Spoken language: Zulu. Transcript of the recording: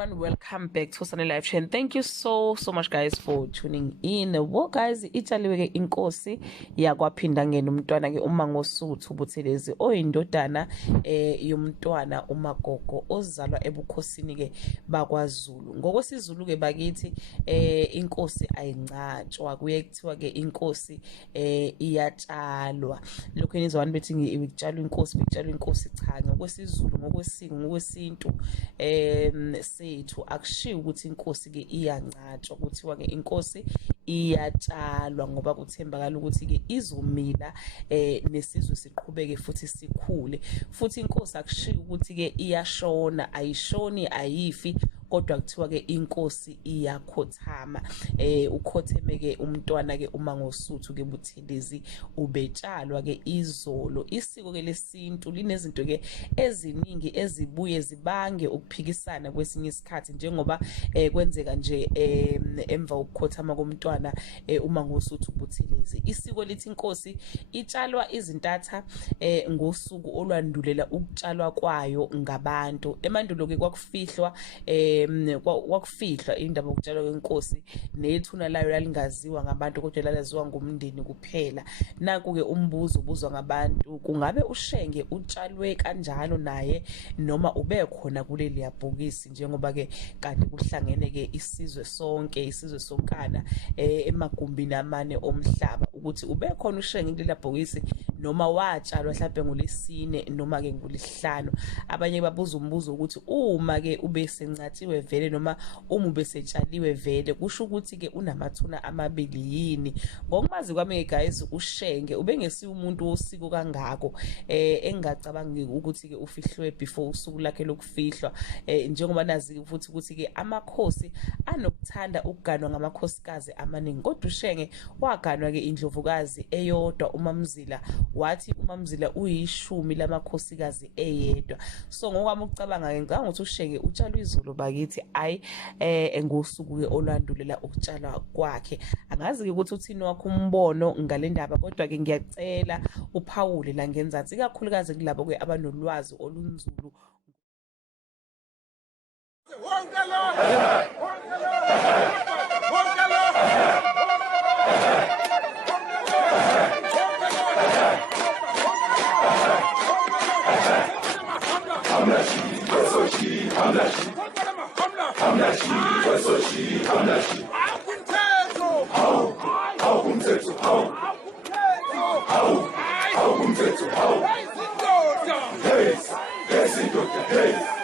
everyone, welcome back to Sunday Live Chain. Thank you so much guys for tuning in. Well guys, itshaliwe ke inkosi yakwaphinda ngena umntwana ke uma ngosuthu buthelezi oyindodana yomntwana umagogo ozalwa ebukhosini ke bakwaZulu. Ngokwesizulu ke bakithi inkosi ayincatshwa, kuye kuthiwa ke inkosi iyatshalwa. Lokho nizwana bethi ngikutshalwa inkosi, bekutshalwa inkosi cha. Ngokwesizulu, ngokwesintu, ngokwesintu sethu akushiwo ukuthi inkosi ke iyancatshwa, kuthiwa ke inkosi iyatshalwa ngoba kuthembakala ukuthi ke izomila nesizwe siqhubeke futhi sikhule. Futhi inkosi akushiwo ukuthi ke iyashona, ayishoni, ayifi, kodwa kuthiwa ke inkosi iyakhothama. Ukhotheme ke umntwana ke uma ngosuthu ke buthelezi ubetshalwa ke izolo. Isiko ke lesintu linezinto ke eziningi ezibuye zibange ukuphikisana kwesinye isikhathi, njengoba kwenzeka nje emva ukukhothama komntwana uma ngosuthu buthelezi. Isiko lithi inkosi itshalwa izintatha ngosuku olwandulela ukutshalwa kwayo ngabantu. Emandulo ke kwakufihlwa indaba yokutshalwa kwenkosi, nethuna layo lalingaziwa ngabantu kodwa lalaziwa ngumndeni kuphela. Naku ke umbuzo ubuzwa ngabantu, kungabe uShenge utshalwe kanjalo naye noma ube khona kuleli yabhokisi, njengoba ke kanti kuhlangene ke isizwe sonke, isizwe sonkana emagumbini amane omhlaba, ukuthi ube khona uShenge kuleli yabhokisi noma watshalwa mhlawumbe ngolesine noma ke ngolesihlanu. Abanye babuza umbuzo ukuthi uma ke ube sencathiwe vele noma uma ube setshaliwe vele, kusho ukuthi ke unamathuna amabili yini? Ngokumazi kwami guys, uShenge ubengesiwe umuntu wosiko kangako engacabangi ukuthi ke ufihlwe before usuku lakhe lokufihlwa, njengoba nazi futhi ukuthi ke amakhosi anokuthanda ukuganwa ngamakhosikazi amaningi, kodwa uShenge waganwa ke indlovukazi eyodwa, uMamzila. Wathi uMamzila uyishumi lamakhosikazi eyedwa. So ngokwami ukucabanga ke ngicabanga ukuthi uShenge utshalwe izolo bakithi, ayi ngosuku ke olwandulela ukutshalwa kwakhe. Angazi ke ukuthi uthini wakho umbono ngalendaba, kodwa ke ngiyacela uphawule la ngenzansi, ikakhulukazi kulabo ke abanolwazi olunzulu. Hey,